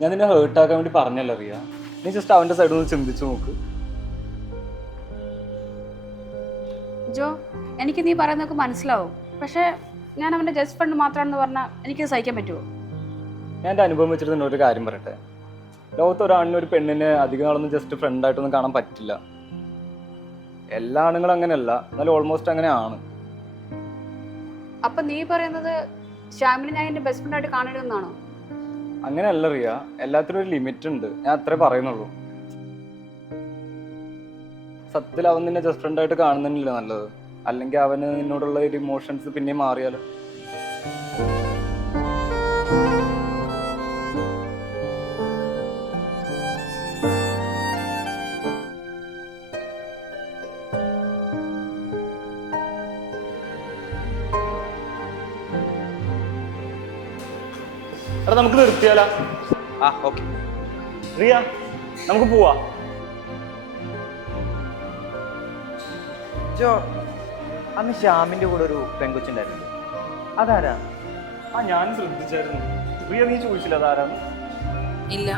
ഞാൻ നിന്നെ ഹേർട്ടാക്കാൻ വേണ്ടി പറഞ്ഞല്ലോ റിയ. നീ ജസ്റ്റ് അവന്റെ സൈഡിൽ നിന്ന് ചിന്തിച്ചു നോക്ക്. ജോ എനിക്ക് നീ പറയുന്നതൊക്കെ മനസ്സിലാവും. പക്ഷേ ഞാൻ അവന്റെ ജസ്റ്റ് ഫ്രണ്ട് മാത്രമാണെന്ന് പറഞ്ഞാൽ എനിക്ക് സഹിക്കാൻ പറ്റുമോ ഞാൻ എന്റെ അനുഭവം വെച്ചിട്ട് നിന്നോട് ഒരു കാര്യം പറയട്ടെ. ലോകത്ത് ഒരാണിന് ഒരു പെണ്ണിനെ അധികം നാളൊന്നും ജസ്റ്റ് ഫ്രണ്ടായിട്ടൊന്നും കാണാൻ പറ്റില്ല. എല്ലാ ആണുങ്ങളും അങ്ങനെയല്ല. എന്നാലും ഓൾമോസ്റ്റ് അങ്ങനെയാണ് അപ്പൊ നീ പറയുന്നത് ശ്യാമിനെ ഞാൻ എന്റെ ബെസ്റ്റ് ഫ്രണ്ടായിട്ട് കാണരുതെന്നാണോ? അങ്ങനെയല്ല റിയ എല്ലാത്തിനും ഒരു ലിമിറ്റ് ഉണ്ട്. ഞാൻ അത്രേ പറയുന്നുള്ളൂ. സത്യത്തിൽ അവൻ നിന്നെ ജസ്റ്റ് ഫ്രണ്ട് ആയിട്ട് കാണുന്നില്ല നല്ലത്? അല്ലെങ്കിൽ അവന് നിന്നോടുള്ള ഒരു ഇമോഷൻസ് പിന്നെയും മാറിയാലോ? എടാ നമുക്ക് നിർത്തിയാലോ? ആ ഓക്കെ. റിയ നമുക്ക് പോവാ. ജോ അന്ന് ശ്യാമിന്റെ കൂടെ ഒരു പെങ്കൊച്ചുണ്ടായിരുന്നു. അതാരാ? ആ ഞാൻ ശ്രദ്ധിച്ചായിരുന്നു. റിയ നീ ചോദിച്ചില്ല അതാരാന്ന്? ഇല്ല.